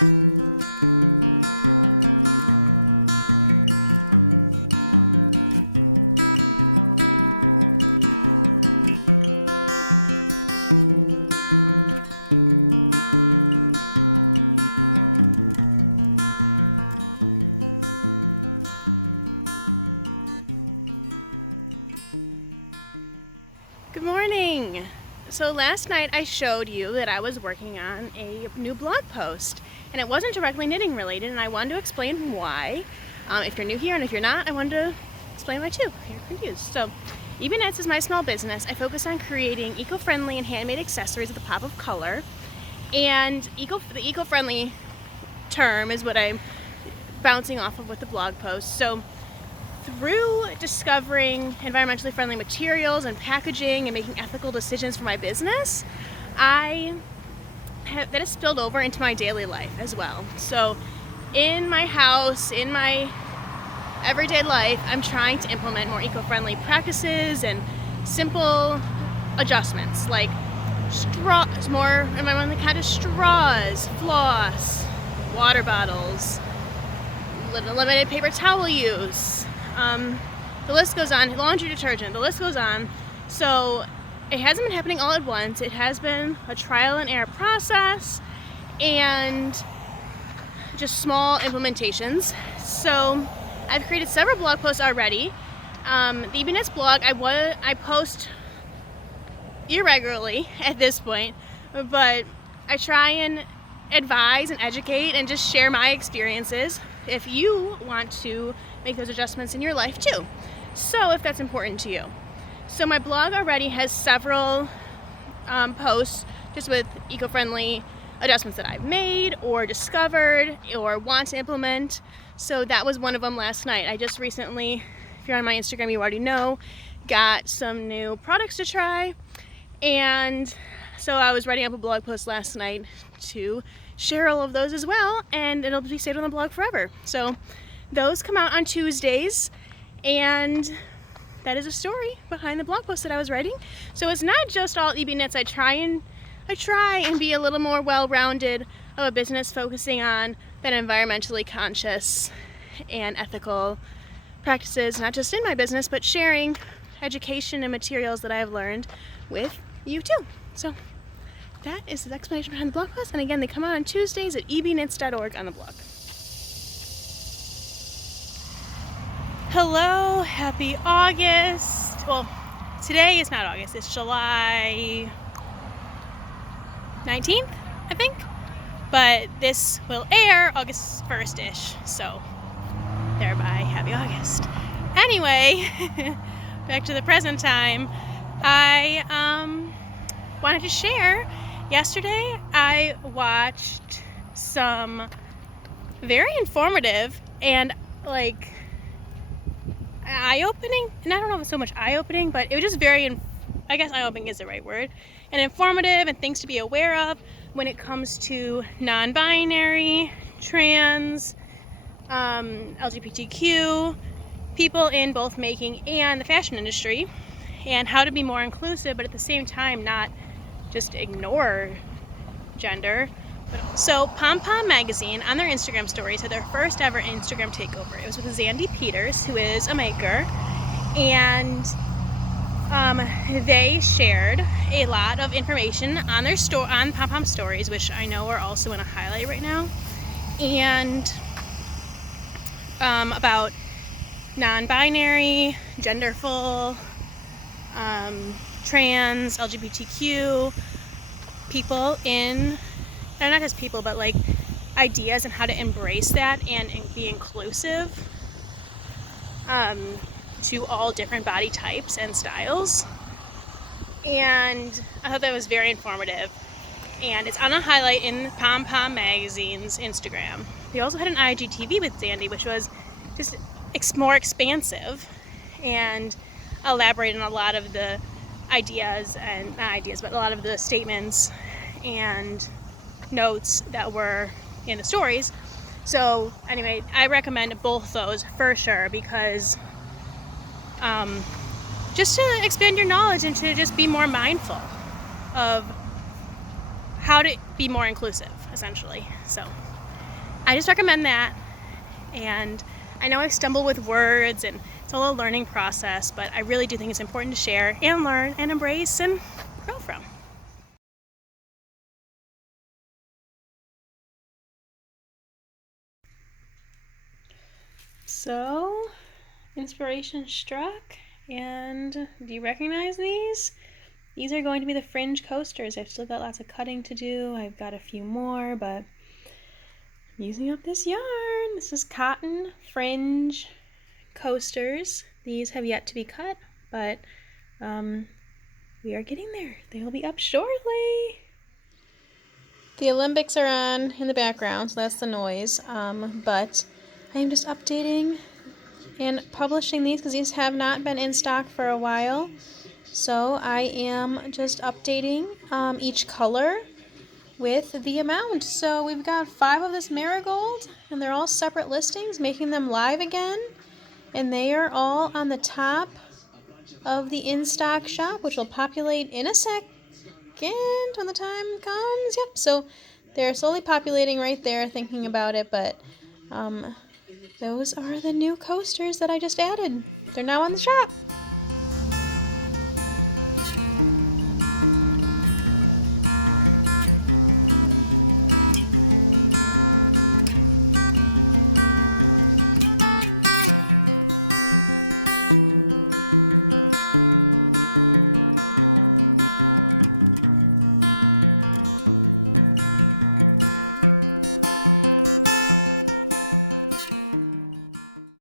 Good morning! So last night I showed you that I was working on a new blog post, and it wasn't directly knitting related, and I wanted to explain why. If you're new here, and if you're not, I wanted to explain why too, if you're confused. So EBKnits is my small business. I focus on creating eco-friendly and handmade accessories with a pop of color, and the eco-friendly term is what I'm bouncing off of with the blog post. So through discovering environmentally friendly materials and packaging and making ethical decisions for my business, that has spilled over into my daily life as well. So in my house, in my everyday life, I'm trying to implement more eco-friendly practices and simple adjustments like straws, more environmentally kind of straws, floss, water bottles, limited paper towel use. The list goes on, laundry detergent, the list goes on. So it hasn't been happening all at once. It has been a trial and error process and just small implementations. So I've created several blog posts already. The EBKnits blog, I post irregularly at this point, but I try and advise and educate and just share my experiences if you want to make those adjustments in your life too. So if that's important to you. So my blog already has several posts just with eco-friendly adjustments that I've made or discovered or want to implement. So that was one of them last night. I just recently, if you're on my Instagram, you already know, got some new products to try. And so I was writing up a blog post last night to share all of those as well, and it'll be saved on the blog forever. So those come out on Tuesdays, and that is a story behind the blog post that I was writing. So it's not just all EBKnits. I try and be a little more well-rounded of a business focusing on that environmentally conscious and ethical practices, not just in my business, but sharing education and materials that I've learned with you too. So that is the explanation behind the blog post. And again, they come out on Tuesdays at ebknits.org on the blog. Hello, happy August. Well, today is not August, it's July 19th, I think. But this will air August 1st-ish, so thereby happy August. Anyway, back to the present time. I wanted to share, yesterday I watched some very informative and like eye-opening, and I don't know if it's so much eye-opening, but it was just very, I guess eye-opening is the right word, and informative and things to be aware of when it comes to non-binary, trans, LGBTQ people in both making and the fashion industry, and how to be more inclusive, but at the same time not just ignore gender. So Pom Pom magazine on their Instagram stories had their first ever Instagram takeover. It was with Zandy Peters, who is a maker, and they shared a lot of information on their on Pom Pom stories, which I know are also in a highlight right now, and about non-binary, genderful, trans, LGBTQ people in, and not just people, but like ideas and how to embrace that and be inclusive to all different body types and styles. And I thought that was very informative, and it's on a highlight in Pom Pom magazine's Instagram. They also had an IGTV with Zandy, which was just more expansive and elaborated on a lot of the ideas, and not ideas, but a lot of the statements and notes that were in the stories. So anyway, I recommend both those for sure, because just to expand your knowledge and to just be more mindful of how to be more inclusive, essentially. So I just recommend that. And I know I stumble with words and it's a little learning process, but I really do think it's important to share and learn and embrace and grow from. So, inspiration struck, and do you recognize these? These are going to be the fringe coasters. I've still got lots of cutting to do. I've got a few more, but I'm using up this yarn. This is cotton fringe coasters. These have yet to be cut, but we are getting there. They will be up shortly. The Olympics are on in the background, so that's the noise. But I am just updating and publishing these because these have not been in stock for a while. So I am just updating each color with the amount. So we've got 5 of this marigold, and they're all separate listings, making them live again. And they are all on the top of the in-stock shop, which will populate in a second when the time comes. Yep, so they're slowly populating right there, thinking about it, but those are the new coasters that I just added. They're now on the shop.